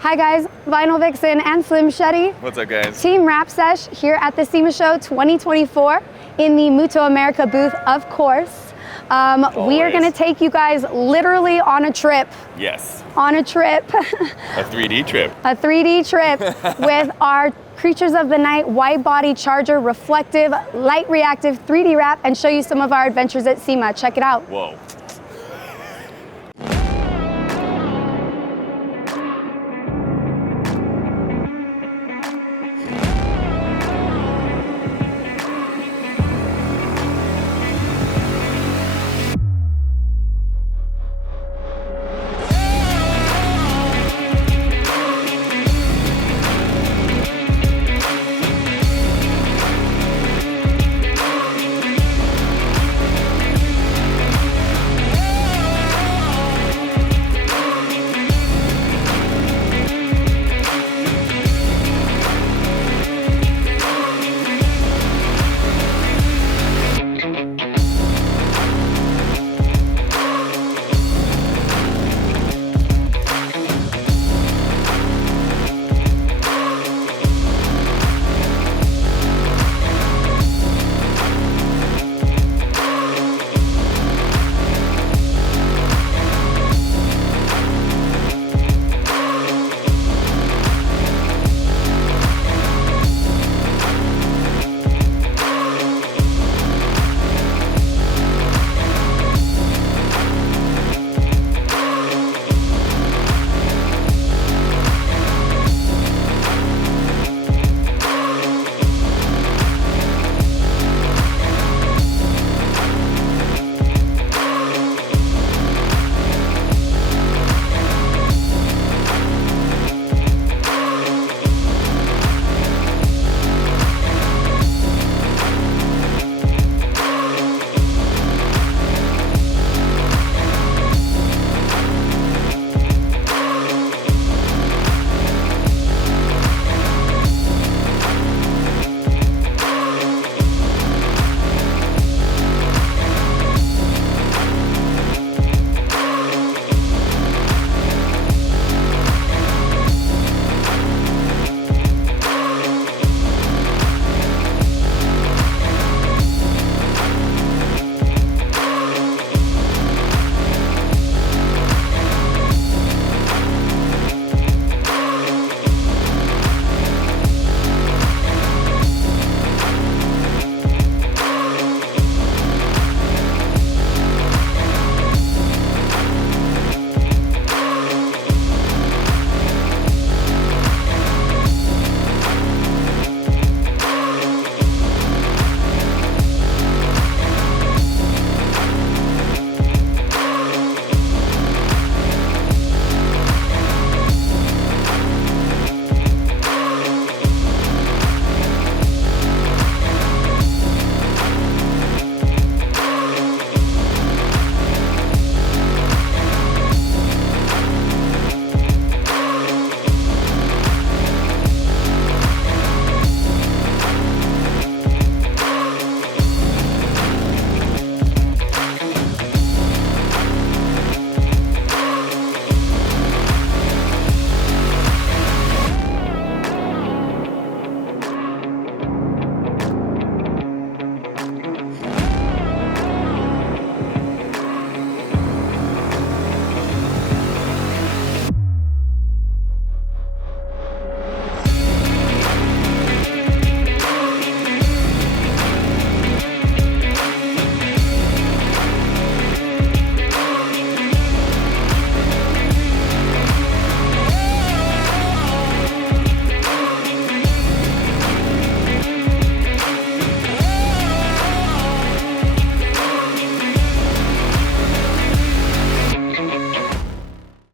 Hi guys, Vinyl Vixen and Slim Shetty. What's up, guys? Team Wrapsesh here at the SEMA Show 2024 in the Mutoh America booth, of course. We are gonna take you guys literally on a trip. Yes. On a trip. A 3D trip. A 3D trip with our Creatures of the Night wide body charger reflective light reactive 3D wrap and show you some of our adventures at SEMA. Check it out. Whoa.